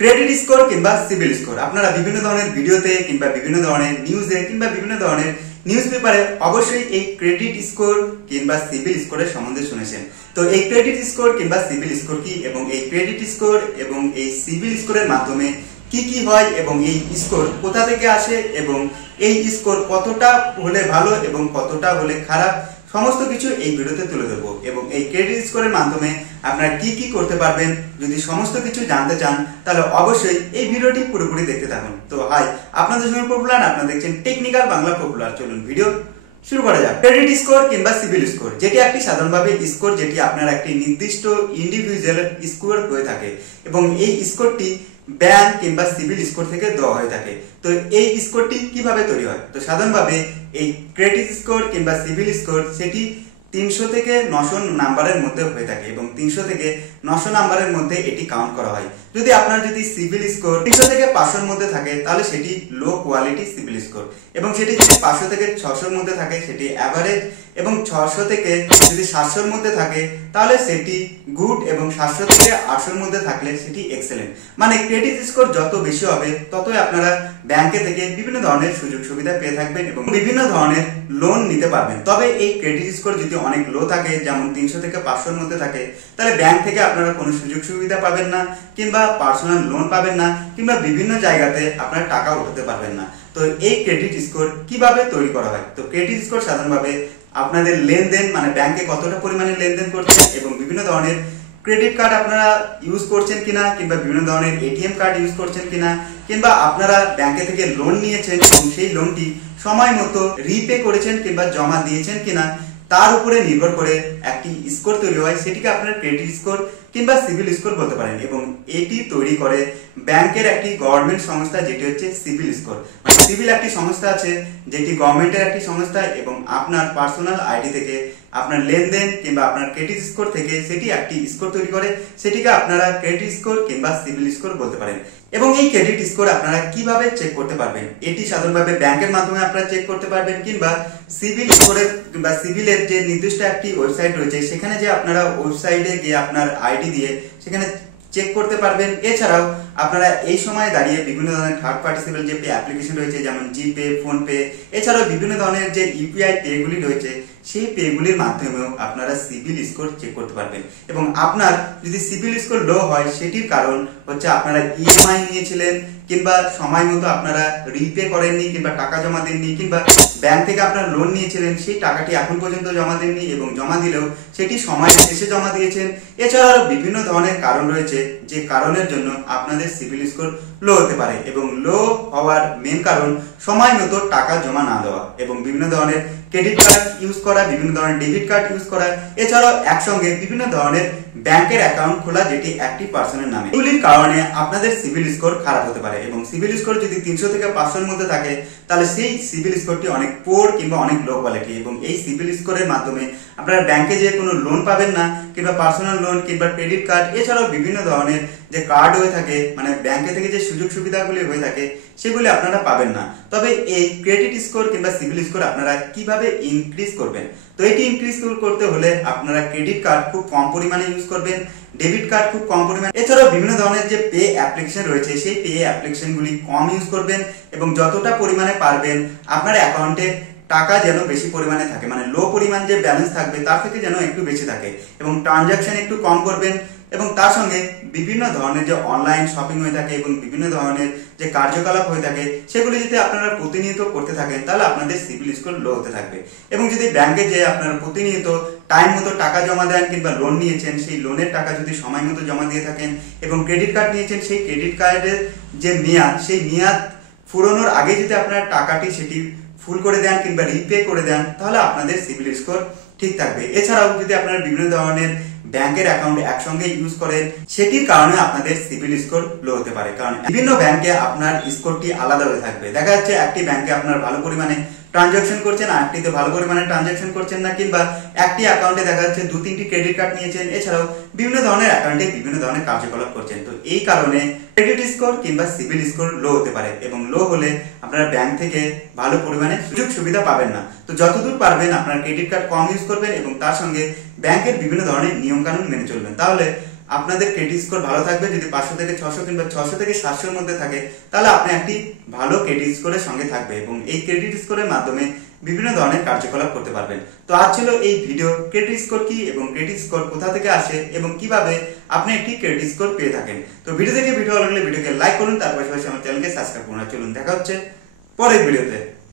Credit score কিংবা CIBIL score আপনারা বিভিন্ন ধরনের ভিডিওতে কিংবা বিভিন্ন ধরনের নিউজে কিংবা বিভিন্ন ধরনের নিউজ পেপারে অবশ্যই এই ক্রেডিট স্কোর কিংবা সিবিল স্কোরের সম্বন্ধে শুনেছেন। তো এই ক্রেডিট স্কোর কিংবা সিবিল স্কোর কি এবং এই ক্রেডিট স্কোর এবং এই সিবিল স্কোরের মাধ্যমে কি কি হয় এবং এই স্কোর কোথা থেকে আসে এবং এই স্কোর কতটা হলে ভালো এবং কতটা হলে খারাপ সমস্ত কিছু এই ভিডিওতে তুলে ধরবো। এবং এই ক্রেডিট স্কোরের মাধ্যমে আপনারা কি কি করতে পারবেন যদি সমস্ত কিছু জানতে চান তাহলে অবশ্যই এই ভিডিওটি পুরোপুরি দেখতে থাকুন। তো হাই, আপনাদের সঙ্গে পপুলার, আপনারা দেখছেন টেকনিক্যাল বাংলা পপুলার। চলুন ভিডিও শুরু করা যাক। ক্রেডিট স্কোর কিংবা সিবিল স্কোর যেটি একটি সাধারণভাবে স্কোর যেটি আপনার একটি নির্দিষ্ট ইন্ডিভিজুয়াল স্কোর হয়ে থাকে এবং এই স্কোরটি ব্যাংক কিংবা সিবিল স্কোর থেকে দেওয়া হয়ে থাকে। তো এই স্কোরটি কিভাবে তৈরি হয়? তো সাধারণভাবে এই ক্রেডিট স্কোর কিংবা সিবিল স্কোর সেটি 300 থেকে 900 নাম্বারের মধ্যে হয়ে থাকে এবং 300 থেকে 900 নাম্বারের মধ্যে এটি কাউন্ট করা হয়। যদি আপনার যদি সিবিল স্কোর 300 থেকে 500 এর মধ্যে থাকে তাহলে সেটি লো কোয়ালিটি সিবিল স্কোর এবং সেটি যদি 500 থেকে 600 এর মধ্যে থাকে সেটি অ্যাভারেজ এবং 600 থেকে যদি 700 এর মধ্যে থাকে তাহলে সেটি গুড এবং 700 থেকে 800 এর মধ্যে থাকলে সেটি এক্সেলেন্ট। মানে ক্রেডিট স্কোর যত বেশি হবে ততই আপনারা ব্যাংকে থেকে বিভিন্ন ধরনের সুযোগ সুবিধা পেয়ে থাকবেন এবং বিভিন্ন ধরনের লোন নিতে পারবেন। তবে এই ক্রেডিট স্কোর যদি অনেক লো থাকে, যেমন 300 থেকে 500 এর মধ্যে থাকে, তাহলে ব্যাংক থেকে আপনারা কোনো সুযোগ সুবিধা পাবেন না কিংবা পার্সোনাল লোন পাবেন না কিংবা বিভিন্ন জায়গাতে আপনারা টাকা উঠাতে পারবেন না। তো এই ক্রেডিট স্কোর কিভাবে তৈরি করা হয়? তো ক্রেডিট স্কোর সাধারণভাবে আপনাদের লেনদেন, মানে ব্যাংকে কতটা পরিমাণে লেনদেন করছেন এবং বিভিন্ন ধরনের ক্রেডিট কার্ড আপনারা ইউজ করছেন কিনা কিংবা বিভিন্ন ধরনের এটিএম কার্ড ইউজ করছেন কিনা কিংবা আপনারা ব্যাংকে থেকে লোন নিয়েছেন এবং সেই লোনটি সময় মতো রিপে করেছেন কিংবা জমা দিয়েছেন কিনা তার উপরে নির্ভর করে একটি স্কোর তৈরি হয়। সেটিকে আপনার ক্রেডিট স্কোর কিংবা সিবিল স্কোর বলতে পারেন এবং এটি তৈরি করে ব্যাংকের একটি গভর্নমেন্ট সংস্থা যেটি হচ্ছে সিবিল স্কোর। মানে সিবিল একটি সংস্থা আছে যেটি গভর্নমেন্টের একটি সংস্থা এবং আপনার পার্সোনাল আইডি থেকে আপনার লেনদেন কিংবা আপনার ক্রেডিট স্কোর থেকে সেটি একটি স্কোর তৈরি করে, সেটিকে আপনারা ক্রেডিট স্কোর কিংবা সিবিল স্কোর বলতে পারেন। এবং এই ক্রেডিট স্কোর আপনারা কিভাবে চেক করতে পারবেন? এটি সাধারণভাবে ব্যাংকের মাধ্যমে আপনারা চেক করতে পারবেন কিংবা সিবিল স্কোরের কিংবা সিবিলের যে নির্দিষ্ট একটি ওয়েবসাইট রয়েছে সেখানে যে আপনারা ওয়েবসাইটে গিয়ে আপনার আইডি দিয়ে সেখানে চেক করতে পারবেন। এছাড়াও আপনারা এই সময় দাঁড়িয়ে বিভিন্ন ধরনের থার্ড পার্টিসিপেল যে পে অ্যাপ্লিকেশন রয়েছে যেমন জিপে, ফোনপে, এছাড়াও বিভিন্ন ধরনের যে ইউপিআই পেগুলি রয়েছে সেই পেগুলির মাধ্যমেও আপনারা সিবিল স্কোর চেক করতে পারবেন। এবং আপনার যদি সিবিল স্কোর লো হয় সেটির কারণ হচ্ছে আপনারা ইএমআই নিয়েছিলেন কিংবা সময় মতো আপনারা রিপে করেননি কিংবা টাকা জমা দেননি কিংবা ব্যাংক থেকে আপনারা লোন নিয়েছিলেন সেই টাকাটি এখন পর্যন্ত জমা দেননি এবং জমা দিলেও সেটি সময়ের শেষে জমা দিয়েছেন। এছাড়াও বিভিন্ন ধরনের কারণ রয়েছে যে কারণের জন্য আপনাদের সিবিল স্কোর লো হতে পারে এবং লো হওয়ার মেন কারণ সময় মতো টাকা জমা না দেওয়া এবং বিভিন্ন ধরনের ক্রেডিট কার্ড ইউজ করা, বিভিন্ন ধরনের ডেবিট কার্ড ইউজ করা, এছাড়াও একসঙ্গে বিভিন্ন ধরনের ব্যাংকের অ্যাকাউন্ট খোলা যেটি একটি পার্সনের নামে। এগুলির কারণে আপনাদের সিবিল স্কোর খারাপ হতে পারে এবং সিবিল স্কোর যদি 300 থেকে 500 এর মধ্যে থাকে তাহলে সেই সিবিল স্কোরটি অনেক পোর কিংবা অনেক লো কোয়ালিটি এবং এই সিবিল স্কোরের মাধ্যমে আপনারা ব্যাংকে যে কোনো লোন পাবেন না কিংবা পার্সোনাল লোন কিংবা ক্রেডিট কার্ড, এছাড়াও বিভিন্ন ধরনের যে কার্ড হয়ে থাকে, মানে ব্যাংকে থেকে যে সুযোগ সুবিধাগুলি হয়ে থাকে সেগুলি আপনারা পাবেন না। তবে এই ক্রেডিট স্কোর কিংবা সিবিল স্কোর আপনারা কিভাবে ইনক্রিজ করবেন? তো এটি ইনক্রিজ করতে হলে আপনারা ক্রেডিট কার্ড খুব কম পরিমাণে ইউজ করবেন, ডেবিট কার্ড খুব কম পরিমাণে, এছাড়াও বিভিন্ন ধরনের যে পে অ্যাপ্লিকেশন রয়েছে সেই পে অ্যাপ্লিকেশনগুলি কম ইউজ করবেন এবং যতটা পরিমাণে পারবেন আপনার অ্যাকাউন্টে টাকা যেন বেশি পরিমাণে থাকে, মানে লো পরিমাণ যে ব্যালেন্স থাকবে তার থেকে যেন একটু বেশি থাকে এবং ট্রানজাকশন একটু কম করবেন এবং তার সঙ্গে বিভিন্ন ধরনের যে অনলাইন শপিং হয়ে থাকে এবং বিভিন্ন ধরনের যে কার্যকলাপ হয়ে থাকে সেগুলি যদি আপনারা প্রতিনিয়ত করতে থাকেন তাহলে আপনাদের সিবিল স্কোর লো হতে থাকবে। এবং যদি ব্যাংকে যে আপনারা প্রতিনিয়ত টাইম মতো টাকা জমা দেন কিংবা লোন নিয়েছেন সেই লোনের টাকা যদি সময় মতো জমা দিয়ে থাকেন এবং ক্রেডিট কার্ড নিয়েছেন সেই ক্রেডিট কার্ডের যে মেয়াদ সেই মেয়াদ ফুরোনোর আগে যদি আপনারা টাকাটি সেটি ফুল করে দেন কিংবা রিপে করে দেন তাহলে আপনাদের সিবিল স্কোর ঠিক থাকবে। এছাড়াও যদি আপনারা বিভিন্ন ধরনের ব্যাংকের অ্যাকাউন্ট একসঙ্গে ইউজ করেন সেটির কারণে আপনাদের সিবিল স্কোর লো হতে পারে, কারণ বিভিন্ন ব্যাংকে আপনার স্কোরটি আলাদা হয়ে থাকবে। দেখা যাচ্ছে একটি ব্যাংকে আপনার ভালো পরিমাণে ট্রানজাকশন করছেন, আরেকটিতে ভালো পরিমাণে ট্রানজাকশন করছেন না, কিংবা একটি অ্যাকাউন্টে দেখা যাচ্ছে 2-3টি ক্রেডিট কার্ড নিয়েছেন, এছাড়াও বিভিন্ন ধরনের অ্যাকাউন্টে বিভিন্ন ধরনের কার্যকলাপ করছেন। তো এই কারণে ক্রেডিট স্কোর কিংবা সিবিল স্কোর লো হতে পারে এবং লো হলে আপনারা ব্যাংক থেকে ভালো পরিমাণে সুযোগ সুবিধা পাবেন না। তো যতদূর পারবেন আপনার ক্রেডিট কার্ড কম ইউজ করবেন এবং তার সঙ্গে ব্যাংকের বিভিন্ন ধরনের নিয়ম কানুন মেনে চলবেন, তাহলে আপনাদের ক্রেডিট স্কোর ভালো থাকবে। যদি 500 থেকে 600 কিংবা 600 থেকে 700 এর মধ্যে থাকে তাহলে আপনি একটি ভালো ক্রেডিট স্কোরের সঙ্গে থাকবে এবং এই ক্রেডিট স্কোরের মাধ্যমে বিভিন্ন ধরনের কার্যকলাপ করতে পারবেন। তো আজ ছিল এই ভিডিও ক্রেডিট স্কোর কি এবং ক্রেডিট স্কোর কোথা থেকে আসে এবং কিভাবে আপনি একটি ক্রেডিট স্কোর পেয়ে থাকেন। তো ভিডিও থেকে ভালো লাগলে ভিডিওকে লাইক করুন, তার পাশাপাশি আমার চ্যানেলকে সাবস্ক্রাইব করুন। চলুন দেখা হচ্ছে পরের ভিডিওতে।